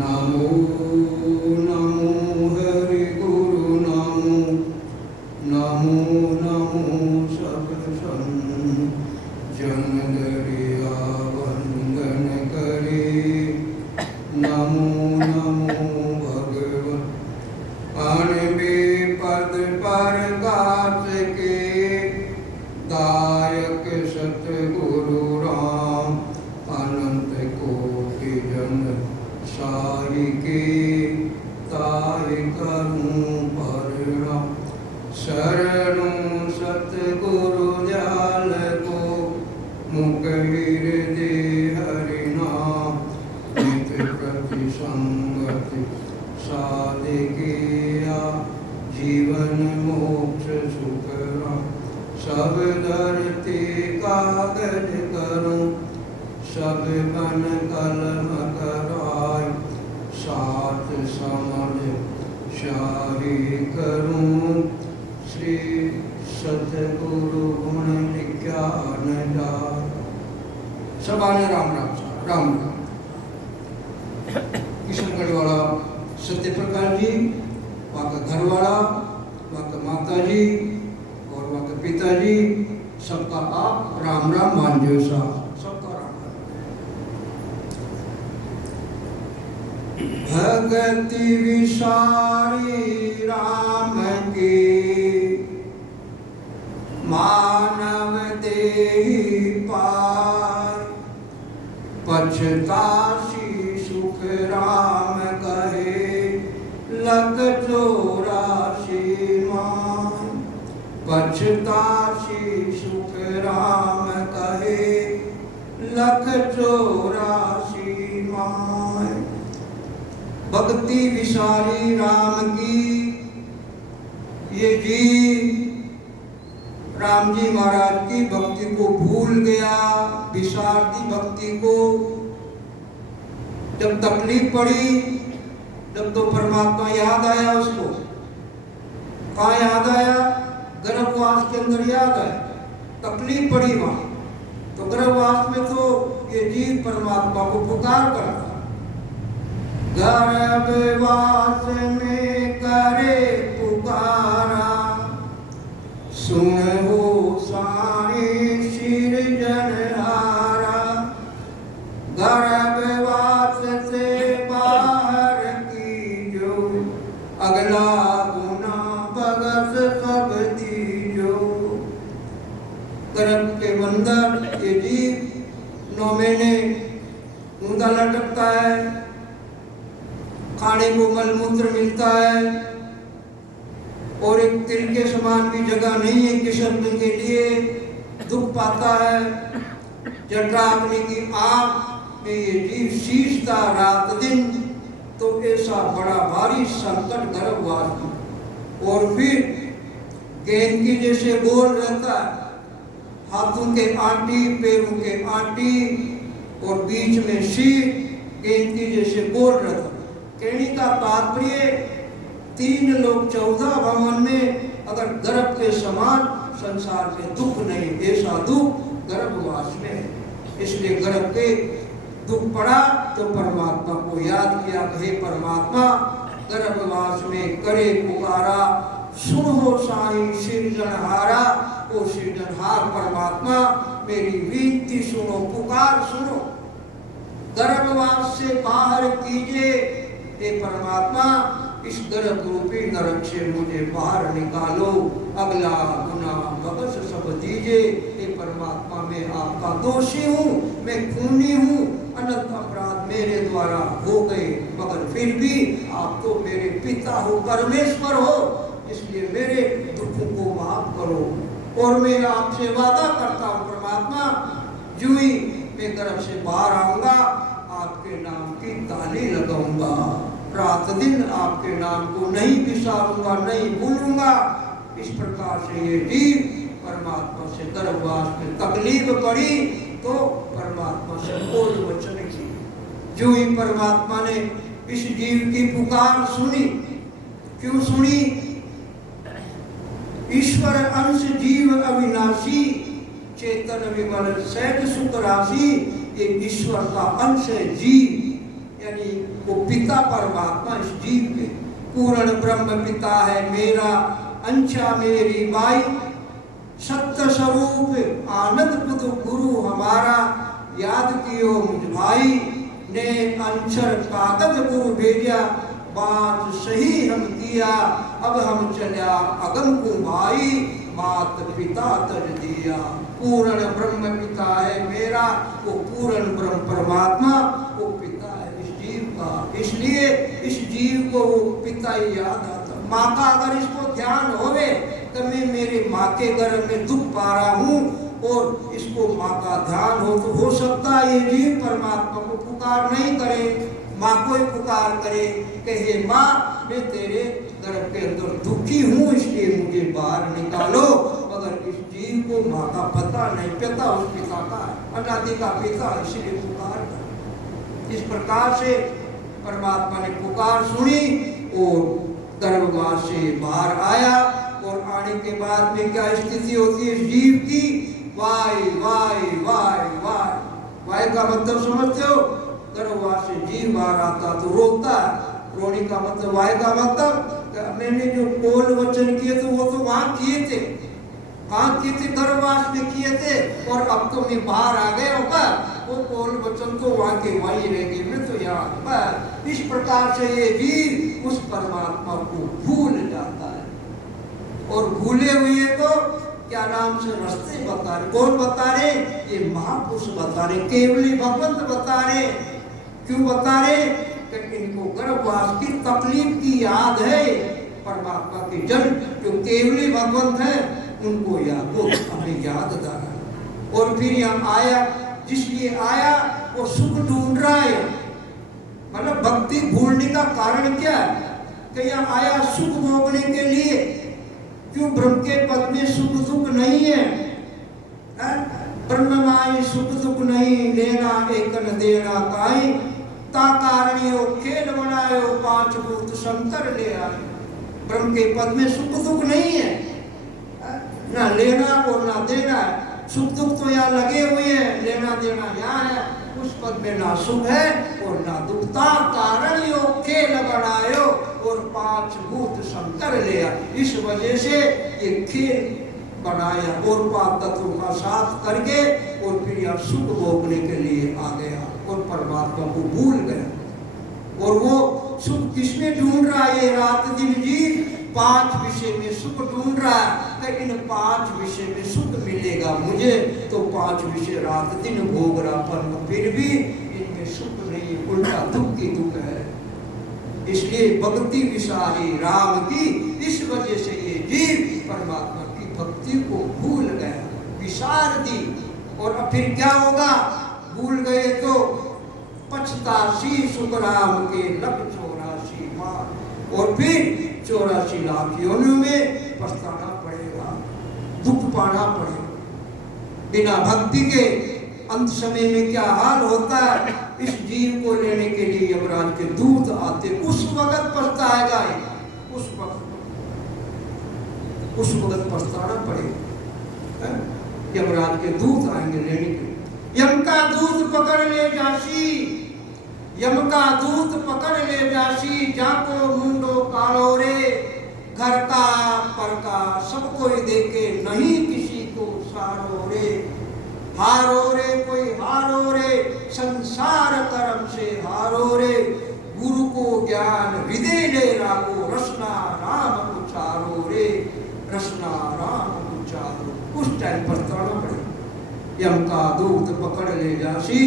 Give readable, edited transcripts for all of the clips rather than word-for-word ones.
नमो नमो हरि गुरु नमो नमो नमो सब जन दरिया वंदन करे नमो नमो भगवन अनबे पद पर गात के दायक सतगुरु राम अनंत कोटि जन साई के ताय करूं परणाम शरणों सतगुरु दयाल को मुकहिर दे हरि नाम नित प्रति संगति साधिकिया जीवन मोक्ष सुख राम सब धरती कागज करूं सब बन कलम कराय सात समझ शाही करूं श्री सतगुरु गुण ज्ञान दाय। सबाने राम राम राम राम। किशनगढ़ वाला सत्य प्रकाश जी, वहाँ का घर वाला, वहाँ का माता जी और वहाँ के पिताजी, सबका आप राम राम मानजो साहब, सबका राम राम। भगति विसारी राम की मानव देहि पाय पछतासी सुख राम कहे लग 84 मान पछतासी सुख राम कहे लग 84 मान। भक्ति विसारी राम की ये जी राम जी महाराज की भक्ति को भूल गया, विसार दी भक्ति को। जब तकलीफ पड़ी, जब तो परमात्मा याद आया उसको। कहाँ याद आया? गर्भवास के अंदर याद आया। तकलीफ पड़ी वहां, तो गर्भवास में तो ये जीव परमात्मा को पुकार करता। गर्भवास में करे पुकारा सुन हो सारी सिरजनहारा। गर्भवास से बाहर की जो अगला गुना बगस सब दीजो। गर्भ के अंदर ये जीव 9 महीने ऊंधा लटकता है, खाने को मलमूत्र मिलता है और एक तिल के समान भी जगह नहीं है किशोर के लिए, दुख पाता है। जठराग्नि की आग में ये जीव शीशता रात दिन, तो ऐसा बड़ा भारी संकट गर्भवास में। और फिर गेंद की जैसे गोल रहता है, हाथों के आंटी, पैरों के आंटी और बीच में शीर गेंद की जैसे गोल रहता। कहने का तात्पर्य 3 लोग 14 भवन में अगर गर्भ के समान संसार में दुख नहीं, ऐसा दुख गर्भवास में है। इसलिए गर्भ के दुख पड़ा तो परमात्मा को याद किया, हे परमात्मा गर्भवास में करे पुकारा सुनो साईं सिरजनहारा। ओ सिरजनहार परमात्मा मेरी विनती सुनो, पुकार सुनो। गर्भवास से बाहर कीजिए हे परमात्मा, इस गर्भ रूपी नरक से मुझे बाहर निकालो, अगला गुना बख्श सब दीजिए। हे परमात्मा मैं आपका दोषी हूँ, मैं खूनी हूँ, अनंत अपराध मेरे द्वारा हो गए, मगर फिर भी आप तो मेरे पिता हो, परमेश्वर हो, इसलिए मेरे दुखों को माफ करो। और मैं आपसे वादा करता हूँ परमात्मा, जो ही मैं गर्भ से बाहर आऊंगा आपके नाम की ताली लगाऊंगा, रात दिन आपके नाम को नहीं बिसारूंगा, नहीं भूलूंगा। इस प्रकार से ये जीव परमात्मा से गर्भवास में तकलीफ पड़ी तो परमात्मा से बोल वचन की। जो ही परमात्मा ने इस जीव की पुकार सुनी, क्यों सुनी? ईश्वर अंश जीव अविनाशी, चेतन विमल सहज सुख राशि। ये ईश्वर का अंश है जीव, यानी वो पिता परमात्मा इस जीव के पूर्ण ब्रह्म पिता है मेरा, अंशा मेरी माई, सत्य स्वरूप आनंद पुत्र गुरु हमारा, याद कियो मुझ भाई ने अंशर कागज गुरु भेजा, बात सही हम किया अब हम चला अगम को भाई, मात पिता तज दिया। पूर्ण ब्रह्म पिता है मेरा, वो पूर्ण ब्रह्म परमात्मा वो पिता है इस जीव का, इसलिए इस जीव को वो पिता ही याद आता। माँ का अगर इसको ध्यान होवे तो मैं मेरे माँ के गर्भ में दुख पा रहा हूँ और इसको माँ का ध्यान हो सकता है ये जीव परमात्मा को पुकार नहीं करे, माँ को ही पुकार करे कि हे माँ मैं तेरे गर्भ के अंदर दुखी हूँ इसलिए मुझे बाहर निकालो। मगर इस जीव को माँ का पता नहीं, पिता उस पिता का है, अनादि का पिता, इसलिए पुकार कर। इस प्रकार से परमात्मा ने पुकार सुनी और गर्भवास से बाहर आया और आने के बाद में क्या स्थिति होती है जीव की, वाय वाय वाय वाय। वाय का मतलब समझते हो, गर्भवास से जीव बाहर आता तो रोता है, रोने का मतलब, वाय का मतलब मैंने जो बोल वचन किए थे वो तो वहां किए थे, कहाँ किए थे, गर्भवास में किए थे और अब तो मैं बाहर आ गया होगा, वो बोल वचन तो वहां के वही रह गए, मैं तो यहाँ। इस प्रकार से ये जीव उस परमात्मा को भूल जाता है और भूले हुए को क्या नाम से रास्ते बता रहे, कौन बता रहे, ये महापुरुष बता रहे, केवली भगवंत बता रहे। क्यों बता रहे कि इनको गर्भवास की तकलीफ की याद है, परमात्मा के जन जो केवली भगवंत है उनको याद, वो हमें याद दिलाना। और फिर यहाँ आया, जिसलिए आया वो सुख ढूंढ रहा है, मतलब भक्ति भूलने का कारण क्या है कि यहाँ आया सुख भोगने के लिए। क्यों, ब्रह्म के पद में सुख दुख नहीं है, ब्रह्म माई सुख दुख नहीं, लेना एक न देना काई, ता कारणियो खेल बनायो पांच भूत शंकर ले आए। ब्रह्म के पद में सुख दुख नहीं है, ना लेना और ना देना है। सुख दुख तो यहाँ लगे हुए हैं, लेना देना यहाँ है, उस पद में ना सुख है और ना दुख। ता कारणियो खेल बनायो और पांच भूत शंकर ले आए। इस वजह से ये खेल बनाया और पांच तत्वों का साथ करके और फिर यहाँ सुख भोगने के लिए आ गया और परमात्मा को भूल गया। और वो सुख किसमें ढूंढ रहा है, ये रात दिन जीव पांच विषय में सुख ढूंढ रहा है, लेकिन पांच विषय में सुख मिलेगा मुझे तो पांच विषय रात दिन भोग रहा, पर फिर भी इनमें सुख नहीं, उल्टा दुख की दुख है। इसलिए भक्ति विसारी राम की, इस वजह से ये जीव परमात्मा की भक्ति को भूल गया, विसार दी। और फिर क्या होगा, भूल गए तो पछतासी सुख राम के लख 84 मार, और फिर 84 लाख योनियों में पछताना पड़ेगा, दुख पाना पड़ेगा। बिना भक्ति के अंत समय में क्या हाल होता है, इस जीव को लेने के लिए यमराज के दूत आते, उस वक्त पछताएगा, उस वक्त पछताना पड़ेगा। यमराज के दूत आएंगे लेने के लिए, यम का दूत पकड़ ले जासी, यम का दूत पकड़ ले जासी, जाको मुंडो कालो रे, घर का पर का सब कोई देखे, नहीं किसी को सारो रे, हारो रे कोई हारो रे, संसार कर्म से हारो रे, गुरु को ज्ञान हृदय ले रागो, रसना राम उचारो रे, रसना राम उचारो। उस टाइम पर तड़ना पड़े, यम का दूत पकड़ ले जासी,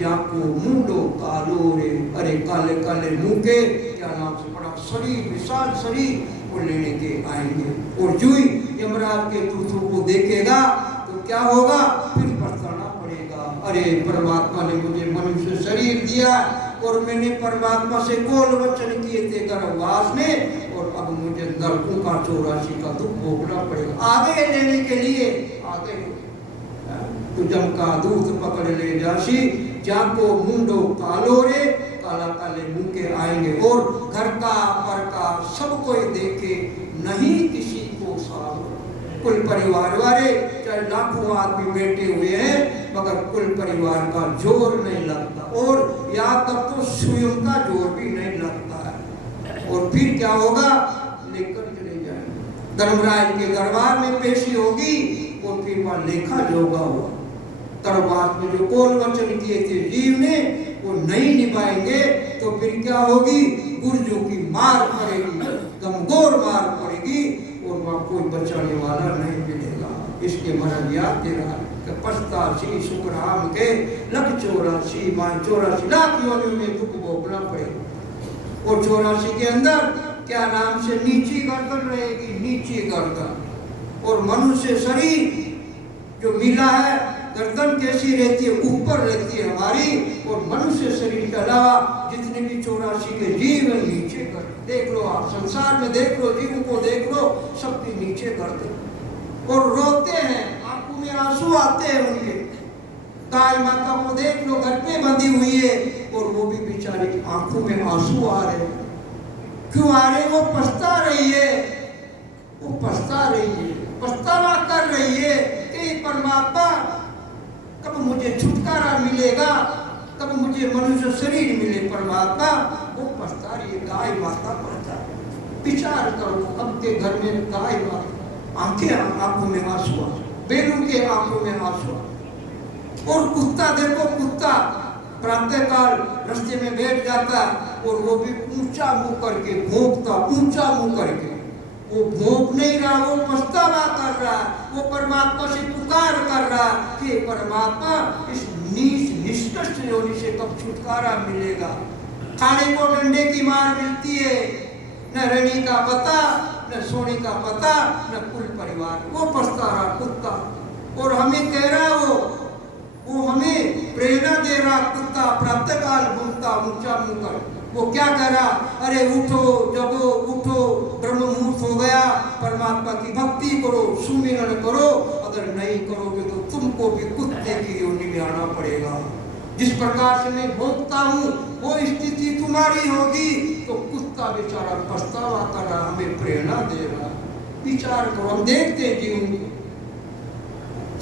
जाको मुंडो कालो रे, अरे काले काले मुंह के क्या नाम से पड़ा शरीर, विशाल शरीर को लेने के आएंगे। और जो ही यमराज के दूतों को देखेगा तो क्या होगा, फिर पछताना पड़ेगा, अरे परमात्मा ने मुझे मनुष्य शरीर दिया और मैंने परमात्मा से बोल वचन किए थे गर्भवास में, और अब मुझे नरकों का 84 का दुख भोगना पड़ेगा। आगे लेने के लिए आगे तो जम का दूत पकड़ ले जासी, जाको मुंडो कालो रे, काला काले मुंह के आएंगे, और घर का पर का सब कोई देखे, नहीं किसी को सारो। कुल परिवार वाले चाहे लाखों आदमी बैठे हुए हैं, मगर कुल परिवार का जोर नहीं लगता, और यहाँ तक तो स्वयं का फिर क्या होगा, लेकर चले जाएंगे। धर्मराज के दरबार में पेशी होगी और फिर वहां लेखा जोगा हुआ। तलवार में जो कौन वचन किए थे जीव ने वो नहीं निभाएंगे तो फिर क्या होगी, गुर्जों की मार पड़ेगी, गमगोर मार पड़ेगी और वहां कोई बचाने वाला नहीं मिलेगा। इसके महाराज याद दे रहा है कि पछतासी सुखराम के लख 84 लाख योनियों में दुख भोगना पड़ेगा। और 84 के अंदर क्या नाम से नीची गर्दन रहेगी, नीची गर्दन। और मनुष्य शरीर जो मिला है, गर्दन कैसी रहती है, ऊपर रहती है हमारी। और मनुष्य शरीर के अलावा जितने भी 84 के जीव है नीचे कर देख लो, आप संसार में देख लो, जीवों को देख लो, सबके नीचे करते और रोते हैं, आंखों में आंसू आते हैं उनके। गाय माता को देख लो, घर पे बंधी हुई है और वो भी बेचारी आंखों में आंसू आ रहे। क्यों आ रहे? वो पछता रही है, वो पछता रही है, पछतावा कर रही है कि परमात्मा कब मुझे छुटकारा मिलेगा, कब मुझे मनुष्य शरीर मिले परमात्मा। वो पछता रही है, गाय माता पछता। विचार करो, अब के घर में गाय माता आंखों में आंसू, बेलू के आंखों में आंसू। और कुत्ता देखो, कुत्ता प्रातः काल रास्ते में बैठ जाता और वो भी ऊंचा मुंह करके भौंकता, ऊंचा मुंह करके। वो भौंक नहीं रहा, वो पछतावा कर रहा, वो परमात्मा से पुकार कर रहा कि परमात्मा इस नीच निष्कष्ट योनि से कब छुटकारा मिलेगा। खाने को डंडे की मार मिलती है, न रहने का पता, न सोने का पता, न कुल परिवार। वो पछता रहा कुत्ता और हमें कह रहा वो हमें प्रेरणा दे रहा कुत्ता, प्रातःकाल घूमता ऊंचा मुंह कर। वो क्या कह रहा, अरे उठो जगो, उठो, ब्रह्म मुहूर्त हो गया, परमात्मा की भक्ति करो, सुमिरन करो, अगर नहीं करोगे तो तुमको भी कुत्ते की योनि में आना पड़ेगा। जिस प्रकार से मैं भोगता हूँ वो स्थिति तुम्हारी होगी। तो कुत्ता बेचारा पछतावा कर रहा, हमें प्रेरणा दे रहा। विचार करो, हम देखते हैं जीवन को,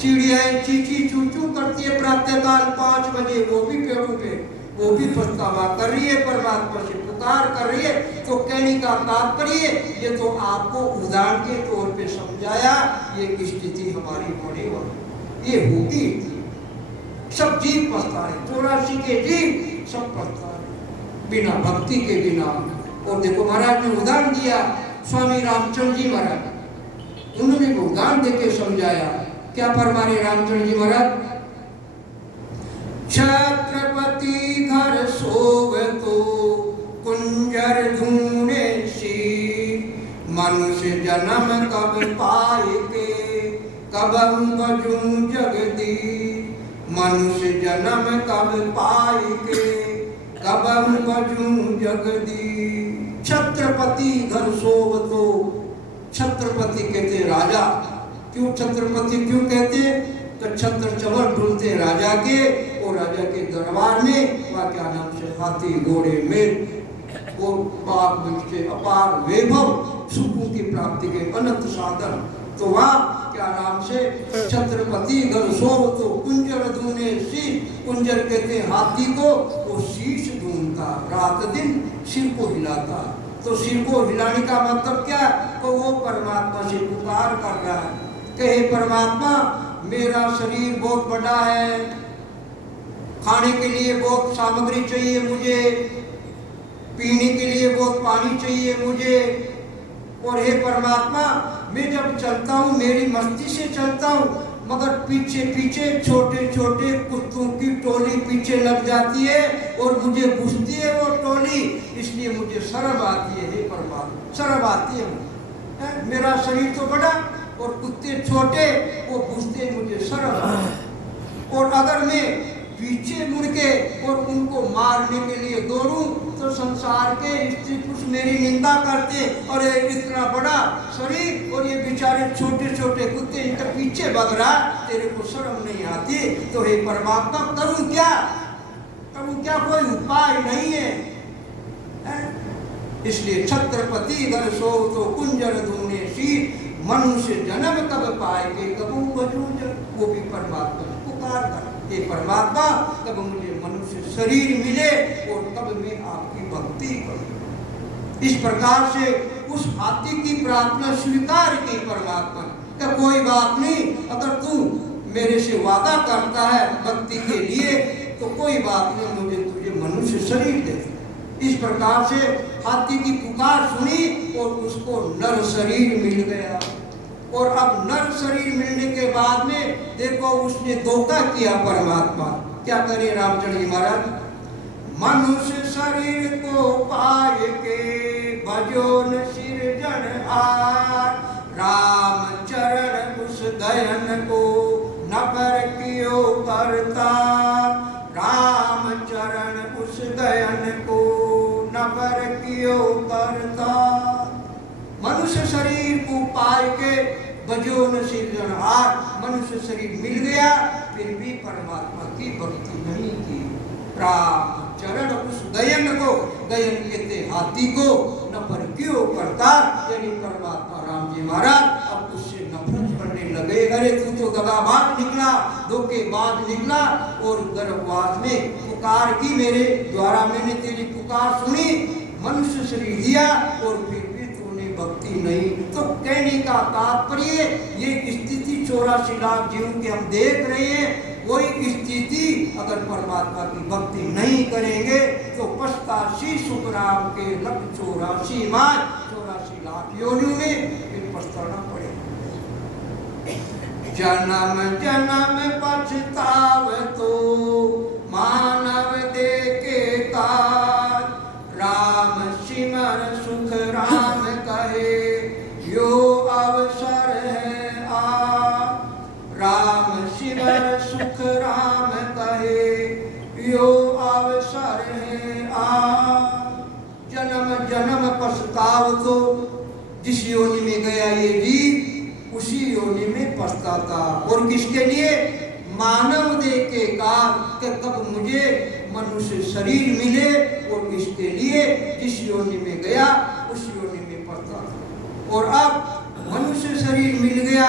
चिड़ियाएं चींची चूचू करती है प्रातःकाल 5 बजे, वो भी पेड़ों पे, वो भी पछतावा कर रही है, परमात्मा से पुकार कर रही है। तो कहने का तात्पर्य ये तो आपको उदाहरण के तौर पे समझाया, ये स्थिति हमारी होने वाली, ये होगी। सब जीव पछता है, 84 के जीव सब पछता है बिना भक्ति के बिना। और देखो महाराज ने उदाहरण दिया, स्वामी रामचंद्र जी महाराज, उन्होंने उदाहरण देके समझाया। क्या फरमा रहे रामचंद्र जी महाराज, छत्रपति घर सोवे तो कुंजर ढूंढे सी, मनुष्य जन्म कब पाएगे, कब बजूं जगदी। मनुष्य जन्म कब पाएगे, कब बजूं जगदी। छत्रपति घर सोव तो, छत्रपति कहते राजा। क्यों छत्रपति क्यों कहते? तो छत्र चवर ढूंढते राजा के, और राजा के दरबार में वह क्या नाम से हाथी घोड़े में और बाग के अपार वैभव, सुखों की प्राप्ति के अनंत साधन। तो वह क्या नाम से छत्रपति घर सोव तो कुंजर ढूंढे शीश। कुंजर कहते हाथी को, वो शीश ढूंढता, रात दिन सिर को हिलाता। तो सिर को हिलाने का मतलब क्या? तो वो परमात्मा से पुकार कर रहा है कि हे परमात्मा, मेरा शरीर बहुत बड़ा है, खाने के लिए बहुत सामग्री चाहिए मुझे, पीने के लिए बहुत पानी चाहिए मुझे। और हे परमात्मा, मैं जब चलता हूँ मेरी मस्ती से चलता हूँ, मगर पीछे पीछे छोटे छोटे कुत्तों की टोली पीछे लग जाती है और मुझे घुसती है वो टोली, इसलिए मुझे शर्म आती है। हे परमात्मा, शर्म आती है, मेरा शरीर तो बड़ा और कुत्ते छोटे, वो घुसते मुझे शर्म आती है। और अगर मैं पीछे मुड़ के और उनको मारने के लिए दौड़ूं तो संसार के स्त्री पुरुष मेरी निंदा करते, और इतना बड़ा शरीर और ये बेचारे छोटे छोटे कुत्ते इनके पीछे भाग रहा, तेरे को शर्म नहीं आती? तो हे परमात्मा, करूं क्या, करूं क्या? कोई उपाय नहीं है। इसलिए छत्रपति घर सोव तो कुंजर ढूंढे शीश, मनुष्य जन्म कब पाएंगे, कब बजूं जग। वो भी परमात्मा पुकार कर, हे परमात्मा, कब मुझे मनुष्य शरीर मिले और कब मैं आपकी भक्ति करूं। इस प्रकार से उस हाथी की प्रार्थना स्वीकार की परमात्मा ने। क्या कोई बात नहीं, अगर तू मेरे से वादा करता है भक्ति के लिए तो कोई बात नहीं, मुझे तुझे मनुष्य शरीर दे। इस प्रकार से हाथी की पुकार सुनी और उसको नर शरीर मिल गया। और अब नर शरीर मिलने के बाद में देखो उसने धोखा किया परमात्मा। क्या करे रामचंद्र जी महाराज, मनुष्य शरीर को पाए के भजो न सिरजनहार, राम चरण उस दयन को न पर कियो करता, राम चरण उस दयन को न पर कियो करता। मनुष्य शरीर को पाए के भजो न सिरजनहार, मनुष्य शरीर मिल गया फिर भी परमात्मा की भक्ति नहीं की। राम चरण उस गयन को, गयन कहते हाथी को, न पर क्यों करता, यानी परमात्मा राम जी महाराज अब उससे नफरत करने लगे। अरे तू तो दगाबाज निकला, धोखेबाज निकला, और गर्भवास में पुकार की मेरे द्वारा, मैंने तेरी पुकार सुनी, मनुष्य शरीर दिया और फिर भी तूने भक्ति नहीं। तो कहने का तात्पर्य ये स्थिति 84 लाख जीवों की हम देख रहे हैं। कोई स्थिति अगर परमात्मा की भक्ति नहीं करेंगे तो 85 सुखराम के लख 84 माह 84 लाख योनियों में फिर पछताना पड़ेगा। जन्म जन्म पछताव तो मानव देखे काज, राम सिमर सुख राम कहे यो अवसर है आज, राम सिमर सुख राम कहे यो अवसर है आज। जन्म जन्म पछताव तो, जिस योनि में गया ये जीव उसी योनि में पछताता। और किसके लिए? मानव देह के काल कि कब मुझे मनुष्य शरीर मिले, और इसके लिए जिस योनि में गया उस योनि में पछताता। और अब मनुष्य शरीर मिल गया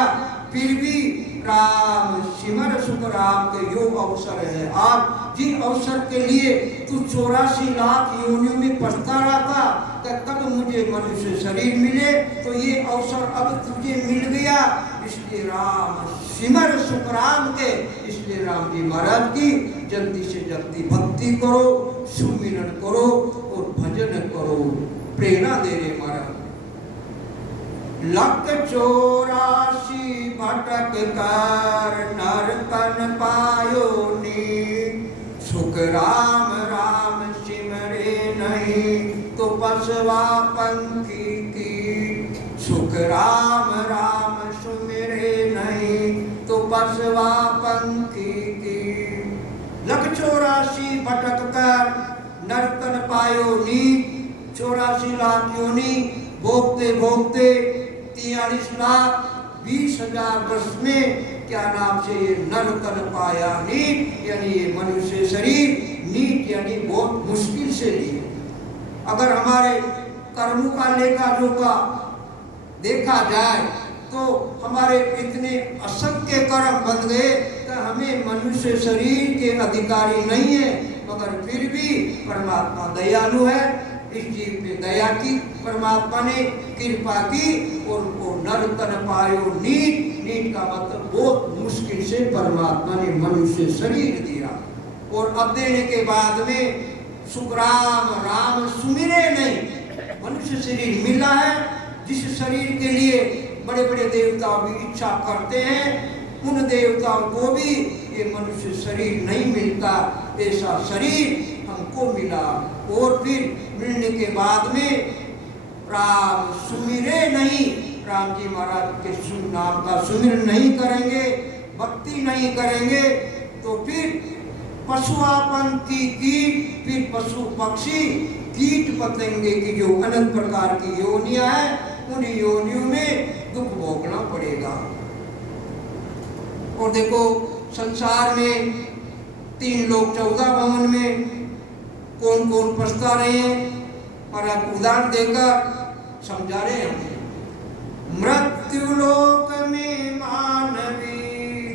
फिर भी राम सिमर सुख राम के यो अवसर है आज। जिन अवसर के लिए तू 84 लाख योनियों में पछता रहा था कि कब मुझे मनुष्य शरीर मिले, तो ये अवसर अब तुझे मिल गया। इसलिए राम सिमर सुख राम के, इसलिए राम जी महाराज की जल्दी से जल्दी भक्ति करो, सुमिरन करो और भजन करो। प्रेरणा दे रहे महाराज। लख 84 भटक कर नरकन पायो नी, सुख राम राम सिमरे नहीं तो पसवा पंखी की, सुख राम राम सुमिरे नहीं तो पसवा पंखी की। लख 84 भटक कर नरकन पायो नी, 84 लाख योनि भोगते भोगते 43 लाख 20,000 वर्ष में क्या नाम से ये नरकन पाया। नीट यानी ये मनुष्य शरीर, नीट यानी बहुत मुश्किल से लिए। अगर हमारे कर्मों का लेखा जोखा देखा जाए तो हमारे इतने असंख्य कर्म बन गए कि हमें मनुष्य शरीर के अधिकारी नहीं है, मगर फिर भी परमात्मा दयालु है। इस जीव पे दया की, परमात्मा ने कृपा की और उनको नरतन पायो नीट। नीट का मतलब बहुत मुश्किल से परमात्मा ने मनुष्य शरीर दिया। और अब देने के बाद में सुख राम राम सुमिरे नहीं, मनुष्य शरीर मिला है। जिस शरीर के लिए बड़े बड़े देवता भी इच्छा करते हैं, उन देवताओं को भी ये मनुष्य शरीर नहीं मिलता। ऐसा शरीर हमको मिला। और फिर मिलने के बाद में राम सुमिरे नहीं, राम जी महाराज के नाम का सुमिरन नहीं करेंगे, भक्ति नहीं करेंगे, तो फिर पशुआपन की कीट, फिर पशु पक्षी कीट पतंगे की जो अनंत प्रकार की योनियां हैं, उन योनियों में दुख भोगना पड़ेगा। और देखो संसार में 3 लोक 14 भवन में कौन कौन पछता रहे हैं, और आप उदाहरण देकर समझा रहे हैं। मृत्यु लोक में मानवी,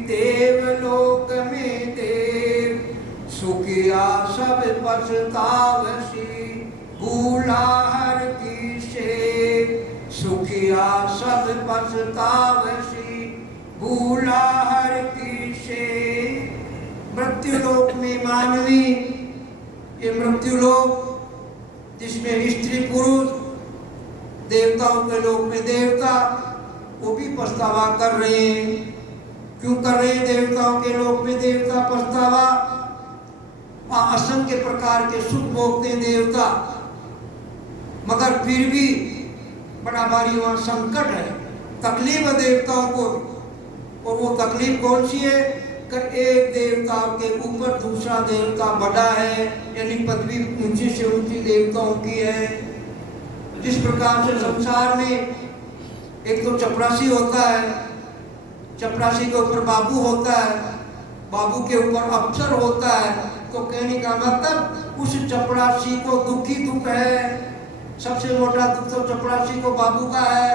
देवलोक में देव, सुखिया सब पछतावसी, भूला हर की मुखिया सब पछतावसी भूला हर की से। मृत्यु लोक में मानवी, ये मृत्यु लोक जिसमें स्त्री पुरुष, देवताओं के लोक में देवता, वो भी पछतावा कर रहे हैं। क्यों कर रहे हैं देवताओं के लोक में देवता पछतावा? असंख्य प्रकार के सुख भोगते हैं देवता, मगर फिर भी बड़ा भारी वहां संकट है, तकलीफ है देवताओं को। और वो तकलीफ कौन सी है कि एक देवता के ऊपर दूसरा देवता बड़ा है, यानी पदवी ऊंची से ऊंची देवताओं की है। जिस प्रकार से संसार में एक तो चपरासी होता है, चपरासी के ऊपर बाबू होता है, बाबू के ऊपर अफसर होता है, तो कहने का मतलब उस चपरासी को दुखी दुख है। सबसे मोटा दुख तो चपरासी को बाबू का है,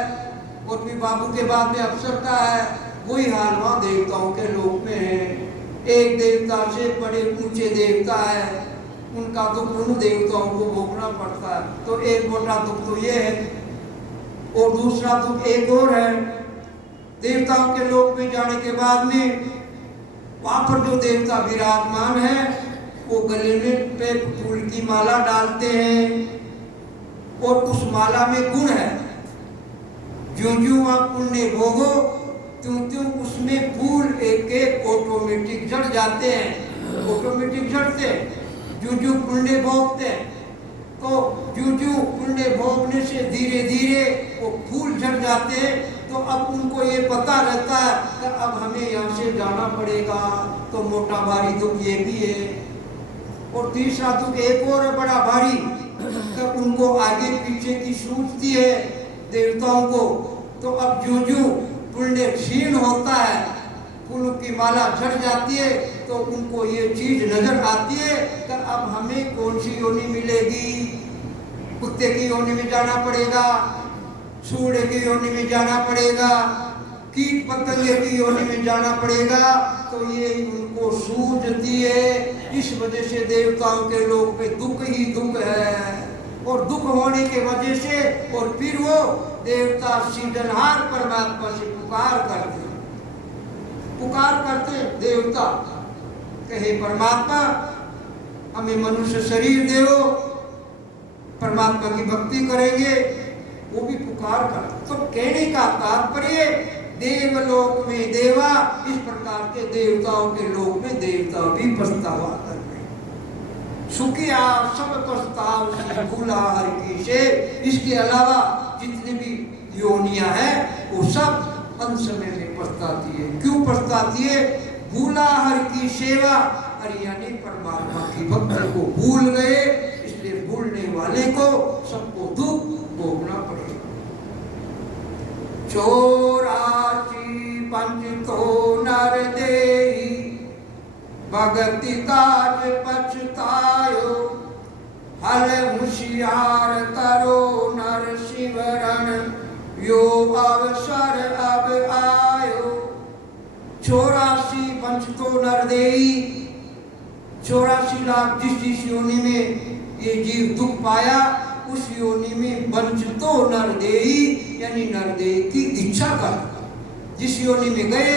और फिर बाबू के बाद में अफसर का है। वही हाल वहां देवताओं के लोक में है। एक देवता से बड़े ऊंचे देवता है, उनका दुख उन देवताओं को भोगना पड़ता है। तो एक मोटा दुख तो ये है, और दूसरा दुख एक और है। देवताओं के लोक में जाने के बाद में वहां पर जो देवता विराजमान है, वो गले में पे फूल की माला डालते हैं, और उस माला में गुण है। ज्यों ज्यों आप पुण्य भोगो त्यों त्यों उसमें फूल एक एक ऑटोमेटिक झड़ जाते हैं, ऑटोमेटिक झड़ते। ज्यों ज्यों पुण्य भोगते हैं, तो ज्यों ज्यों पुण्य भोगने से धीरे धीरे वो फूल झड़ जाते हैं। तो अब उनको ये पता रहता है कि अब हमें यहाँ से जाना पड़ेगा। तो मोटा भारी दुख ये भी है। और तीसरा दुख एक और है बड़ा भारी, कि उनको आगे पीछे की सूझती है देवताओं को। तो अब ज्यों ज्यों पुण्य क्षीण होता है, फूलों की माला झड़ जाती है, तो उनको ये चीज नजर आती है कि अब हमें कौन सी योनि मिलेगी। कुत्ते की योनि में जाना पड़ेगा, सूढ़े की योनि में जाना पड़ेगा, कीट पतंगे की योनि में जाना पड़ेगा। तो ये उनको सूझती है। इस वजह से देवताओं के लोक में दुख ही दुख है। और दुख होने के वजह से और फिर वो देवता सीधनहार परमात्मा से पुकार करते देवता, कहे परमात्मा हमें मनुष्य शरीर दो, परमात्मा की भक्ति करेंगे। वो भी पुकार कर। तो कहने का तात्पर्य देवलोक में देवा, इस प्रकार के देवताओं के लोक में देवता भी पछतावा कर रहे। सुखिया सब पछताव भूला हर की से। इसके अलावा जितनी भी योनियां हैं वो सब अंत समय में पछताती है। क्यों पछताती है? भूला हर की सेवा, हरि यानी परमात्मा की भक्ति को भूल गए, इसलिए भूलने वाले को सबको दुख भोगना पड़ेगा। चौरासी पंच तो नर देहि, भगति काज पछतायो, हल होशियार करो नर सिमरन, यो अवसर अब आयो। 84 पंच तो नर देहि, 84 लाख जिस योनि में ये जीव दुख पाया, उस योनि में पंच तो नर देहि यानी नरदेह की इच्छा कर। जिस योनि में गए,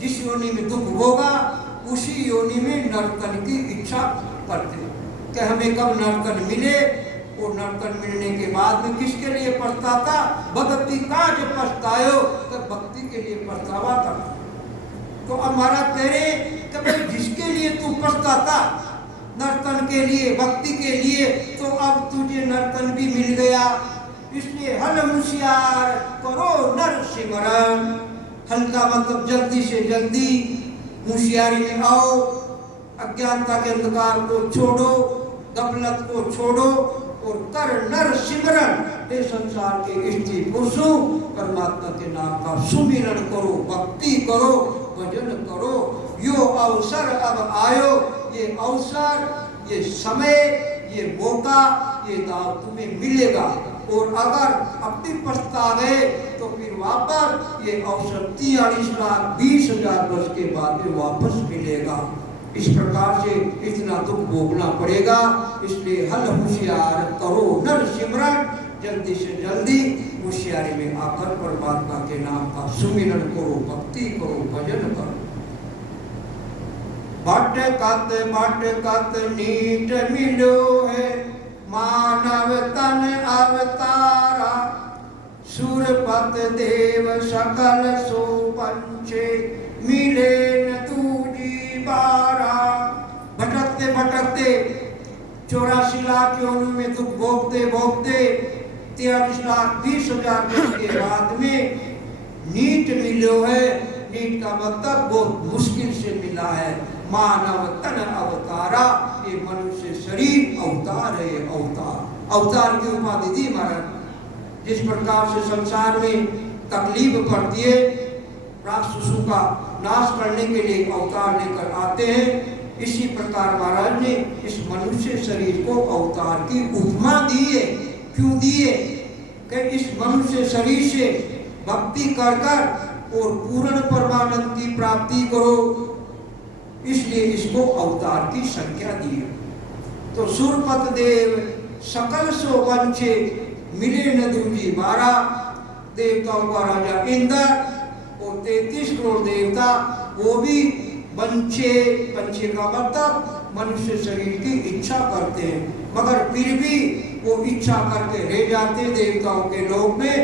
जिस योनि में दुख होगा, उसी योनि में नर्तन की इच्छा करते कि हमें कब नर्तन मिले। और नर्तन मिलने के बाद में किसके लिए पछताता? भक्ति काज पछतायो, तो भक्ति के लिए पछतावा करता। तो अब महाराज कह रहे कि भाई जिसके लिए तू पछताता, नर्तन के लिए, भक्ति के लिए, तो अब तुझे नर्तन भी मिल गया। इसलिए हल होशियार करो नर सिमरन। हल का मतलब जल्दी से जल्दी होशियारी में आओ, अज्ञानता के अंधकार को छोड़ो, गफलत को छोड़ो और कर नर सिमरन। हे संसार के स्त्री पुरुषों, परमात्मा के नाम का सुमिरन करो, भक्ति करो, भजन करो। यो अवसर अब आयो, ये अवसर, ये समय, ये मौका, ये दाव तुम्हें मिलेगा। और अगर अपनी पछतावे तो फिर वापस ये अवसर 43,20,000 वर्ष के बाद में वापस मिलेगा। इस प्रकार से इतना दुख भोगना पड़ेगा। इसलिए हल होशियार करो नर सिमरन, जल्दी से जल्दी होशियारी में आकर परमात्मा के नाम का सुमिरन करो, भक्ति करो, भजन करो। भटकत नीट मिलो है मानव तन अवतारा, सुरपत देव सकल सो पंचे मिले न तूजी बारा। भटकते भटकते 84 लाख योनि में दुख भोगते भोगते 43,20,000 वर्ष के बाद में नीट मिलो है। नीट का मतलब बहुत मुश्किल से मिला है। मानव तन अवतारा, ये मनुष्य शरीर अवतार है। अवतार की उपाधि दी महाराज। जिस प्रकार से संसार में तकलीफ पड़ती है, राक्षसों का नाश करने के लिए अवतार लेकर आते हैं, इसी प्रकार महाराज ने इस मनुष्य शरीर को अवतार की उपमा दी है। क्यों दी है? कि इस मनुष्य शरीर से भक्ति कर कर और पूर्ण परमानंद की प्राप्ति करो, इसलिए इसको अवतार की संख्या दी है। तो सुरपत देव सकल सो वंशे मिले न दूजी 12। देवताओं का राजा इंद्र और 33 करोड़ देवता, वो भी पंछे का मतलब मनुष्य शरीर की इच्छा करते हैं, मगर फिर भी वो इच्छा करके रह जाते देवताओं के लोक में।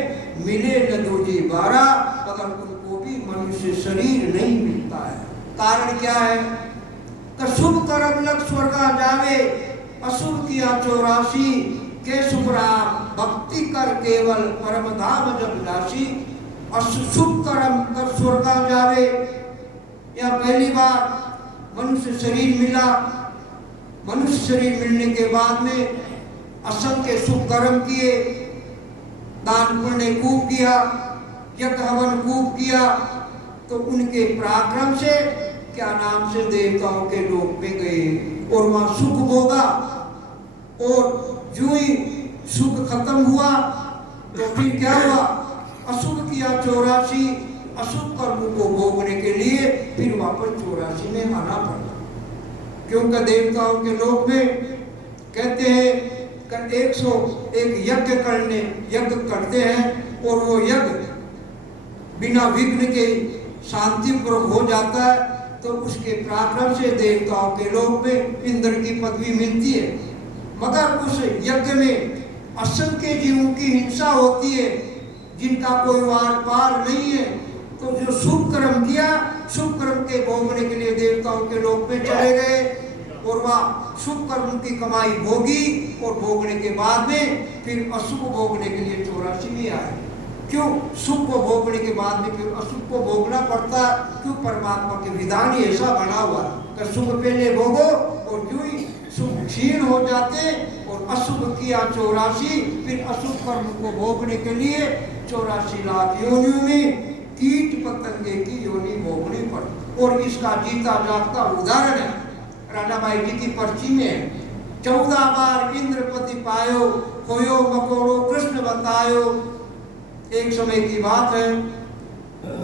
मिले न दूजी 12, मगर उनको भी मनुष्य शरीर नहीं मिलता है। कारण क्या है? कि शुभ कर्म लग स्वर्गा जावे, अशुभ किया 84 के शुभ राम, भक्ति कर केवल परम धाम जब जासी। अशुभ कर्म कर स्वर्गा जावे, या पहली बार मनुष्य शरीर मिला। मनुष्य शरीर मिलने के बाद में असंख्य शुभ कर्म किए, दान पुण्य खूब किया, यज्ञ हवन खूब किया, तो उनके पराक्रम से क्या नाम से देवताओं के लोक में गए और वहां सुख भोगा। और जो ही सुख खत्म हुआ तो फिर क्या हुआ? अशुभ किया 84, अशुभ कर्मों को भोगने के लिए फिर वापस 84 में आना पड़ा। क्योंकि देवताओं के लोक में कहते हैं कि 101 यज्ञ करते हैं और वो यज्ञ बिना विघ्न के शांतिपूर्वक हो जाता है, तो उसके पराक्रम से देवताओं के लोक में इंद्र की पदवी मिलती है। मगर उस यज्ञ में असंख्य जीवों की हिंसा होती है, जिनका कोई वार पार नहीं है। तो जो शुभ कर्म किया, शुभ कर्म के भोगने के लिए देवताओं के लोक में चले गए और वह शुभ कर्म की कमाई भोगी और भोगने के बाद में फिर अशुभ भोगने के लिए 84 में आए। क्यों? सुख को भोगने के बाद में फिर अशुभ को भोगना पड़ता। क्यों? परमात्मा के विधान ही ऐसा बना हुआ कि सुख पहले भोगो और जो ही सुख क्षीण हो जाते और अशुभ किया 84, फिर अशुभ कर्म को भोगने के लिए 84 लाख योनियों में कीट पतंगे की योनि भोगनी पड़ी। और इसका जीता जागता उदाहरण है रानाबाई जी की पर्ची में। 14 बार इंद्रपति पायो, खोयो मकोड़ो कृष्ण बतायो। एक समय की बात है,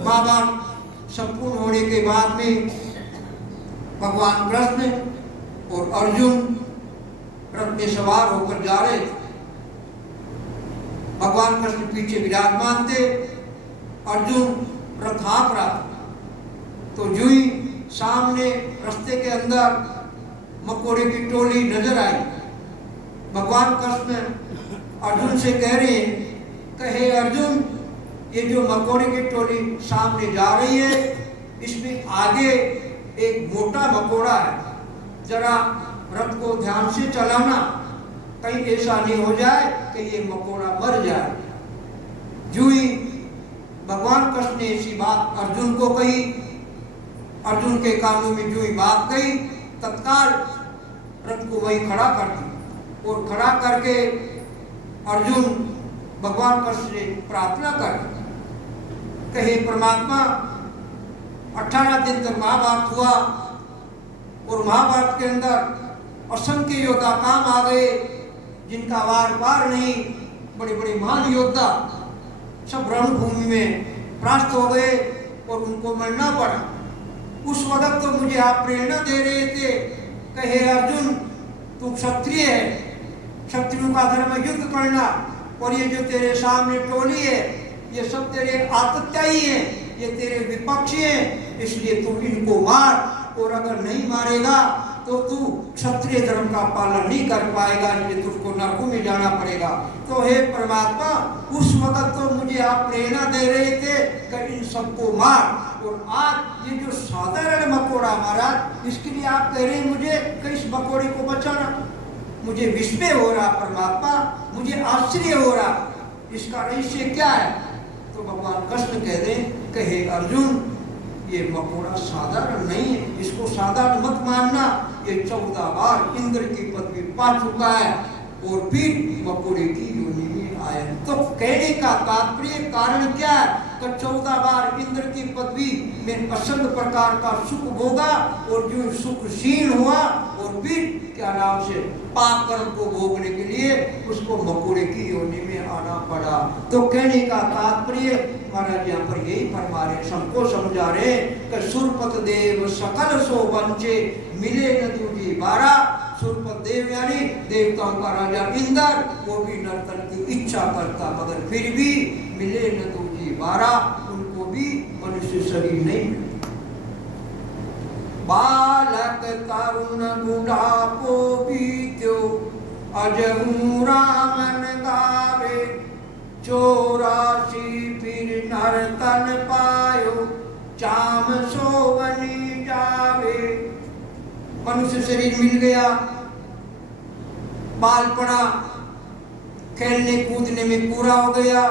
माँ बाप संपूर्ण होने के बाद में भगवान कृष्ण और अर्जुन रथ में सवार होकर जा रहे थे। भगवान कृष्ण पीछे विराजमान थे, अर्जुन रथ हाँक रहा था। तो जो ही सामने रास्ते के अंदर मकोड़े की टोली नजर आई। भगवान कृष्ण अर्जुन से कह रहे हैं, कहे अर्जुन, ये जो मकोड़े की टोली सामने जा रही है, इसमें आगे एक मोटा मकोड़ा है, जरा रथ को ध्यान से चलाना, कहीं ऐसा नहीं हो जाए कि ये मकोड़ा मर जाए। जो ही भगवान कृष्ण ने ऐसी बात अर्जुन को कही, अर्जुन के कानों में जो ही बात गई, तत्काल रथ को वही खड़ा कर दी और खड़ा करके अर्जुन भगवान कृष्ण से प्रार्थना कर, कहे परमात्मा, 18 दिन तक महाभारत हुआ और महाभारत के अंदर असंख्य योद्धा काम आ गए, जिनका वार पार नहीं। बड़े बड़े महान योद्धा सब रणभूमि में परास्त हो गए और उनको मरना पड़ा। उस वक्त तो मुझे आप प्रेरणा दे रहे थे, कहे अर्जुन, तू क्षत्रिय है, क्षत्रियों का धर्म युद्ध करना, और ये जो तेरे सामने टोली है ये सब तेरे आतताई हैं, ये तेरे विपक्षी हैं, इसलिए तू इनको मार। और अगर नहीं मारेगा तो तू क्षत्रिय धर्म का पालन नहीं कर पाएगा, इसलिए तुझको नरकों में जाना पड़ेगा। तो हे परमात्मा, उस वक्त तो मुझे आप प्रेरणा दे रहे थे कि इन सबको मार, और आज ये जो साधारण मकोड़ा महाराज, इसके लिए आप कह रहे हैं मुझे कि इस मकोड़े को बचाना। मुझे विस्मय हो रहा परमात्मा, मुझे आश्चर्य हो रहा, इसका रहस्य क्या है? तो भगवान कृष्ण कह रहे कि हे अर्जुन, ये मकोड़ा साधारण नहीं है, इसको साधारण मत मानना। ये 14 बार इंद्र की पदवी पा चुका है और फिर मकोड़े की योनि में आया। तो कहने का तात्पर्य कारण क्या है कि 14 बार इंद्र की पदवी में असंग प्रकार का सुख भोगा और जो सुख क्षीण हुआ और फिर क्या नाम से पाप कर्म को भोगने के लिए उसको मकोड़े की योनि में आना पड़ा। तो कहने का तात्पर्य महाराज यहाँ पर यही फरमा रहे, सबको समझा रहे कि सुरपत देव सकल सो बंचे मिले न दूजी बारा। सुरपत देव यानी देवताओं का राजा इंद्र, वो भी नर्तन की इच्छा करता मगर फिर भी मिले न दूजी बारा, उनको भी मनुष्य शरीर नहीं मिलता। बालक तरुण बुढ़ापो बीत्यो अजहू रामन गावे, 84 फिर नर्तन पायो चाम सोवनी जावे। मनुष्य शरीर मिल गया, बालपना खेलने कूदने में पूरा हो गया,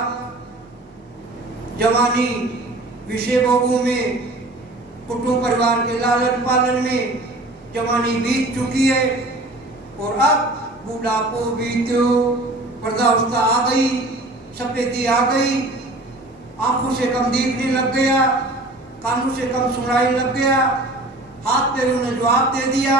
जवानी विषय भोगों में, कुटुंब परिवार के लालन पालन में जवानी बीत चुकी है, और अब बुढ़ापो बीत्यो, वृद्धावस्था आ गई, सफेदी आ गई, आंखों से कम देखने लग गया, कानों से कम सुनाई लग गया, हाथ पैरों ने जवाब दे दिया,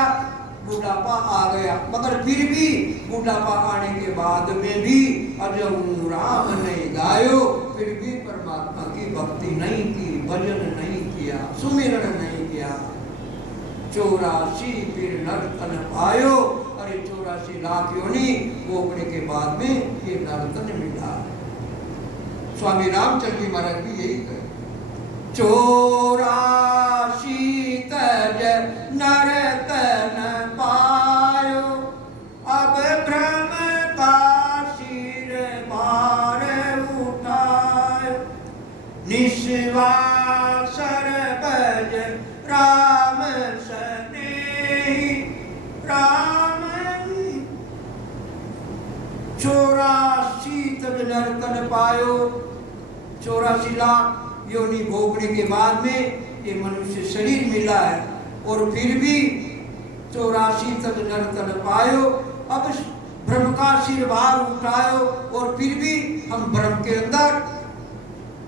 बुढ़ापा आ गया। मगर फिर भी बुढ़ापा आने के बाद में भी अजहू राम नहीं गायो, फिर भी परमात्मा की भक्ति नहीं की, भजन नहीं किया, सुमिरन नहीं किया। 84 फिर नर्तन पायो, अरे 84 लाख योनि भोगने के बाद में ये नर्तन मिला। स्वामी रामचंद्र जी महाराज भी यही कहे, 84 तज नर्तन पायो, अब भ्रम का सिर भार उठायो, निस्वासर बज राम स्नेही राम। 84 तज नर्तन पायो, 84 लाख योनि भोगने के बाद में ये मनुष्य शरीर मिला है, और फिर भी 84 तक नर्तन पायो, अब भ्रम का सिर भार उठायो, और फिर भी हम भ्रम के अंदर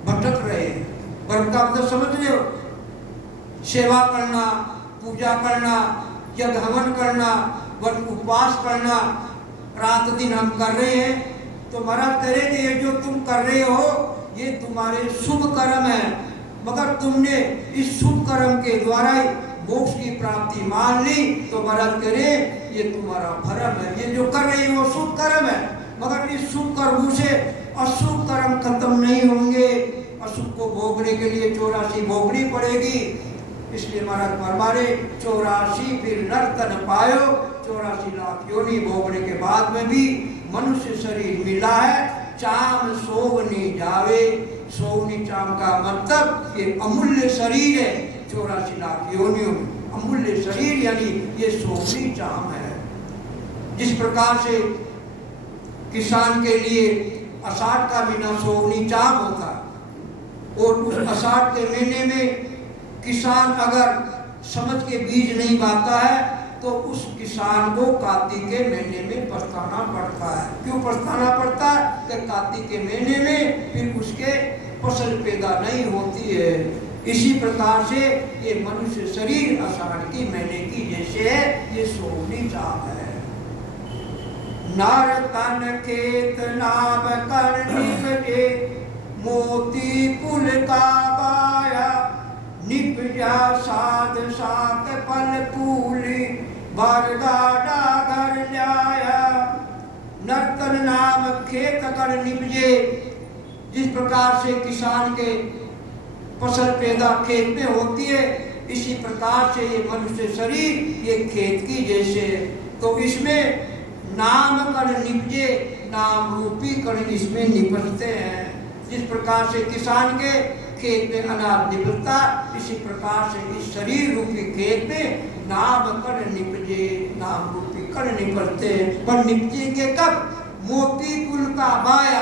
भटक रहे हैं। भ्रम का मतलब समझ रहे हो? सेवा करना, पूजा करना, यज्ञ हवन करना, व्रत उपवास करना, रात दिन हम कर रहे हैं। तो महाराज करेंगे ये जो तुम कर रहे हो ये तुम्हारे शुभ कर्म है, मगर तुमने इस शुभ कर्म के द्वारा ही मोक्ष की प्राप्ति मान ली, तो महाराज करे ये तुम्हारा भरम है। ये जो कर रही वो शुभ कर्म है, मगर इस शुभ कर्म से अशुभ कर्म खत्म नहीं होंगे, अशुभ को भोगने के लिए 84 भोगनी पड़ेगी। इसलिए महाराज फरमारे 84 फिर नर्तन पायो, 84 लाख योनि भोगने के बाद में भी मनुष्य शरीर मिला है, चाम सोवनी जावे। सोवनी चाम का मतलब ये अमूल्य शरीर है, 84 लाख योनियों में अमूल्य शरीर यानी ये सोवनी चाम है। जिस प्रकार से किसान के लिए आषाढ़ का महीना सोवनी चाम होता है, और उस आषाढ़ के महीने में किसान अगर समझ के बीज नहीं बाता है तो उस किसान को कार्तिक के महीने में पछताना पड़ता है। क्यों पछताना पड़ता है? कि कार्तिक के महीने में फिर उसके फसल पैदा नहीं होती है। इसी प्रकार से ये मनुष्य शरीर आषाढ़ की महीने की जैसे है, ये सोवनी चाम है। नर तन खेत नाम कर निपजे, मोती पुल का बाया, निपजा साध सात पल पूली, बरगाड़ा घर जाया। नर्तन नाम खेत कर निपजे। जिस प्रकार से किसान के फसल पैदा खेत में होती है, इसी प्रकार से ये मनुष्य शरीर ये खेत की जैसे है। तो इसमें नाम कण निपजे, नाम रूपी कण इसमें निपजते हैं। जिस प्रकार से किसान के खेत में अनाज निपजता, इसी प्रकार से इस शरीर रूपी खेत में नाम कण निपजे, नाम रूपी कण निपजते हैं। पर निपजेंगे कब? मोती कुल का बाया।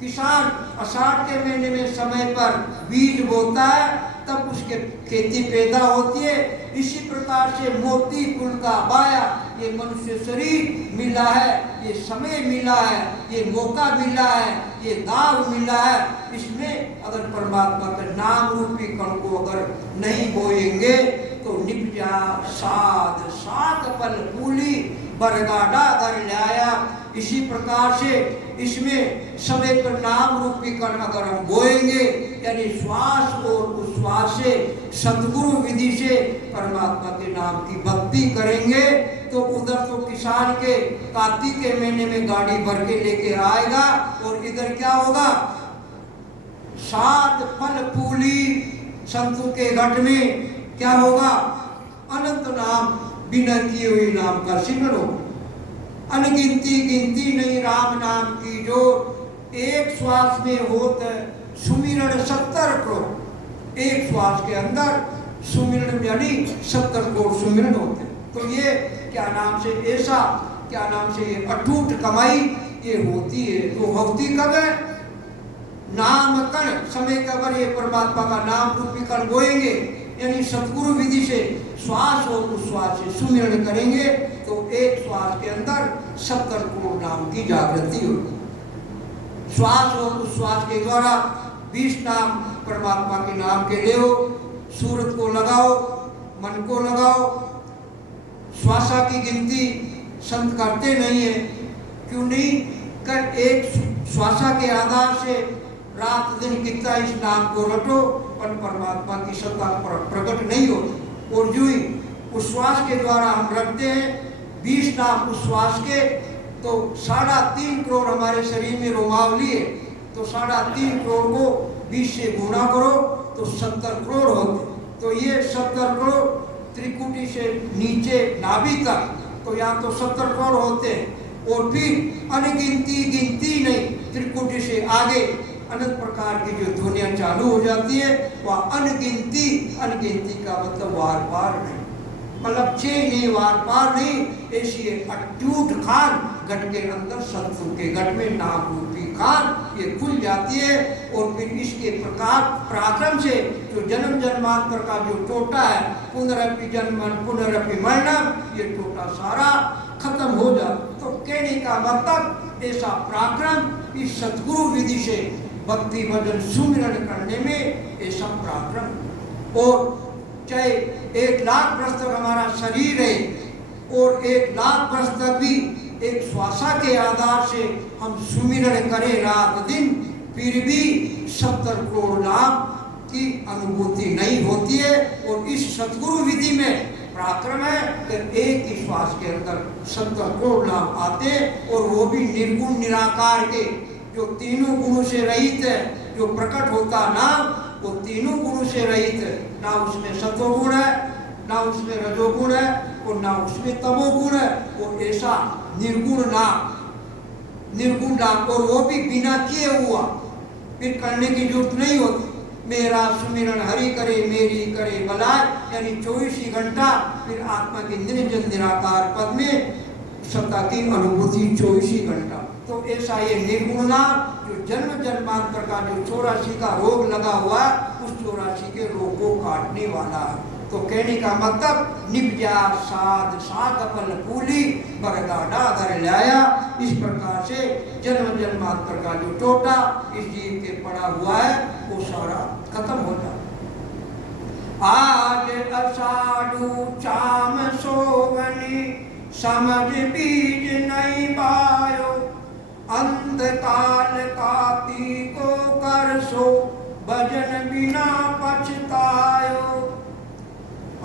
किसान आषाढ़ के महीने में समय पर बीज बोता है, तब उसके खेती पैदा होती है। इसी प्रकार से मोती कुल का बाया ये मनुष्य शरीर मिला है, ये समय मिला है, ये मौका मिला है, ये दाव मिला है। इसमें अगर परमात्मा के नाम रूपी कण को अगर नहीं बोएंगे तो निपजा साध साध पल फूली बरगाड़ा घर लाया। इसी प्रकार से इसमें समय पर नाम रूपी कण अगर हम बोएंगे, यानी श्वास और उच्छ्वास से सतगुरु विधि से परमात्मा के नाम की भक्ति करेंगे, तो उधर तो किसान के कार्तिक के महीने में गाड़ी भर के लेके आएगा, और इधर क्या होगा? सात फल फूली संतों के घट में क्या होगा? अनंत नाम बिना किए हुए नाम का सिमरण होगा। अनगिनती गिनती नहीं राम नाम की जो, एक श्वास में होत सुमिरन 70 करोड़। एक श्वास के अंदर सुमिरन यानी 70 करोड़ सुमिरन होते हैं। तो ये क्या नाम से ऐसा, क्या नाम से ये अटूट कमाई ये होती है। तो होती कब है? नाम कण समय कब ये परमात्मा का नाम रूपी कण बोएंगे, यानी सतगुरु विधि से श्वास और उच्छ्वास से सुमिरन करेंगे, तो एक श्वास के अंदर 70 करोड़ नाम की जागृति होगी। श्वास और उच्छ्वास के द्वारा 20 नाम परमात्मा के नाम के ले हो। सूरत को लगाओ, मन को लगाओ। श्वासा की गिनती संत करते नहीं है, क्यों नहीं कर? एक श्वासा के आधार से रात दिन कितना इस नाम को रटो, पर परमात्मा की सत्ता प्रकट नहीं होती। और जो ही उच्छ्वास के द्वारा हम रखते हैं 20 नाम उच्छ्वास के, तो 3.5 करोड़ हमारे शरीर में रोमावली है, तो 3.5 करोड़ को 20 से गुणा करो तो 70 करोड़ होते। तो ये 70 करोड़ त्रिकुटी से नीचे नाभि तक, तो यहाँ तो 70 करोड़ होते हैं। और फिर अनगिनती गिनती नहीं, त्रिकुटी से आगे अनंत प्रकार की जो ध्वनियां चालू हो जाती है, वह अनगिनती। अनगिनती का मतलब वार पार नहीं, मतलब 6 नहीं, वार पार नहीं। ऐसी अटूट खान घट के अंदर संतों के घट में नाम रूपी खान ये खुल जाती है। और फिर इसके प्रकार पराक्रम से जो जन्म जन्मांतर का जो टोटा है, पुनरपि जन्म पुनरपि मरणम, ये टोटा सारा खत्म हो जाता। तो कहने का मतलब ऐसा पराक्रम इस सतगुरु विधि से भक्ति भजन सुमिरन करने में ऐसा पराक्रम। और चाहे 1 लाख वर्ष तक हमारा शरीर है, और 1 लाख वर्ष तक भी एक श्वासा के आधार से हम सुमिरन करें रात दिन, फिर भी 70 करोड़ नाम की अनुभूति नहीं होती है। और इस सतगुरु विधि में पराक्रम है कि एक ही श्वास के अंदर 70 करोड़ नाम आते, और वो भी निर्गुण निराकार के, जो तीनों गुणों से रहित है। जो प्रकट होता नाम वो तीनों गुणों से रहित है, ना उसमें सतोगुण है, ना उसमें रजोगुण है, और ना उसमें तमोगुण है। वो ऐसा निर्गुण नाम, निर्गुण नाम, और वो भी बिना किए हुआ, फिर करने की जरूरत नहीं होती। मेरा सुमिरन हरि करे मेरी करे बलाय, यानी 24 घंटा फिर आत्मा की निर्जन निराकार पद में सत्ता की अनुभूति 24 घंटा। तो ऐसा ये निर्गुण नाम जो जन्म जन्मांतर का जो 84 का रोग लगा हुआ है, उस 84 के रोग को काटने वाला है। तो कहने का मतलब निपजा साध साध फल फूली बरगाड़ा घर लाया। इस प्रकार से जन्म जन्मांतर का जो टोटा इस जीव के पड़ा हुआ है वो सारा खत्म हो जाता। आज अषाढ़ु चाम सोवनी समझ बीज नहीं पायो, अंधकाल काती को कर सो भजन बिना पछतायो।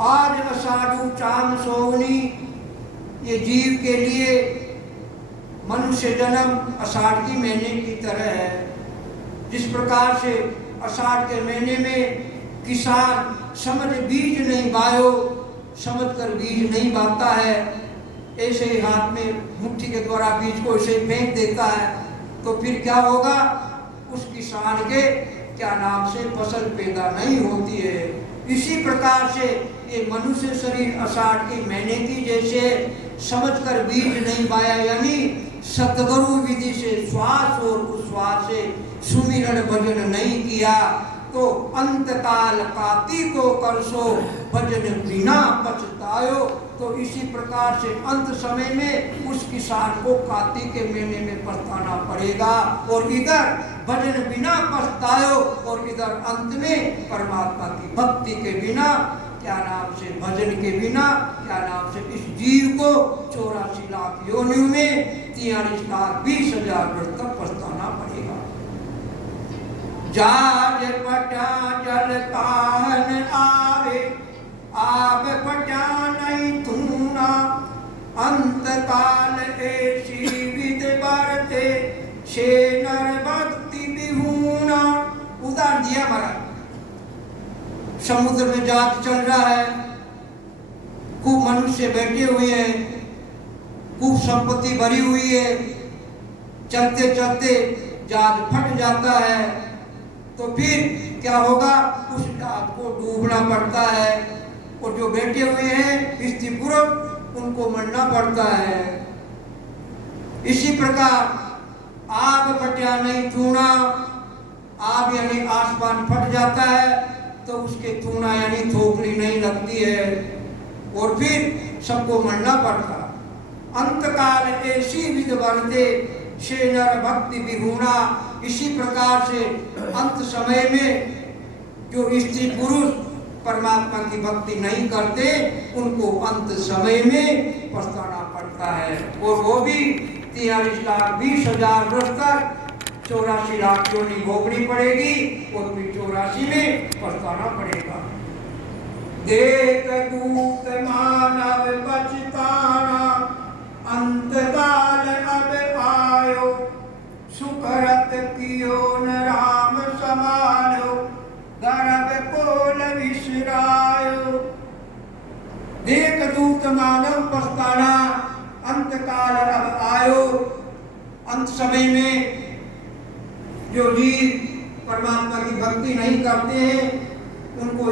आज अषाढ़ु चाम सोवनी ये जीव के लिए मनुष्य जन्म आषाढ़ की महीने की तरह है। जिस प्रकार से आषाढ़ के महीने में किसान समझ बीज नहीं बायो, समझ कर बीज नहीं बाता है, ऐसे ही हाथ में मुट्ठी के द्वारा बीज को ऐसे फेंक देता है, तो फिर क्या होगा? उस किसान के क्या नाम से फसल पैदा नहीं होती है। इसी प्रकार से ये मनुष्य शरीर आषाढ़ की महीने की जैसे समझकर बीज नहीं बाया, यानी सतगुरु विधि से श्वास और उश्वास से सुमिरन भजन नहीं किया, तो अंतकाल काती को करसो भजन बिना पछतायो। तो इसी प्रकार से अंत समय में उस किसान को काती के महीने में पछताना पड़ेगा, और इधर भजन बिना पछतायो, और इधर अंत में परमात्मा की भक्ति के बिना, क्या नाम से भजन के बिना, क्या नाम से इस जीव को 84 लाख योनियों में 43,20,000 वर्ष तक पछताना पड़ेगा। जाज पटा जल काहन आवे, आब पटा नहीं तूना, अंत काल ऐसी विद बरते, शे नर भक्ति बिहूना। उदाहरण दिया महाराज, समुद्र में जहाज चल रहा है, खूब मनुष्य बैठे हुए हैं, खूब संपत्ति भरी हुई है, चलते चलते जहाज फट जाता है, तो फिर क्या होगा? उस जहाज को डूबना पड़ता है, और जो बैठे हुए हैं स्त्री पुरुष उनको मरना पड़ता है। इसी प्रकार आग फटा नहीं थूना, आग यानी आसमान फट जाता है तो उसके थूना यानी थोकली नहीं लगती है, और फिर सबको मरना पड़ता। अंतकाल ऐसी विध बनते, शे नर भक्ति विहूना। इसी प्रकार से अंत समय में जो स्त्री पुरुष परमात्मा की भक्ति नहीं करते, उनको अंत समय में पछताना पड़ता है, और वो भी 43,20,000 वर्ष तक 84 लाख योनि भोगनी पड़ेगी, और फिर 84 में पछताना पड़ेगा। देख दूत मानव पछताना, अंत काल अब आयो, सुकरत कियो न राम समानो, गर्भ कोल विसरायो। देख दूत मानव पछताना, अंत काल अब आयो। अंत समय में जो जीव परमात्मा की भक्ति नहीं करते हैं, उनको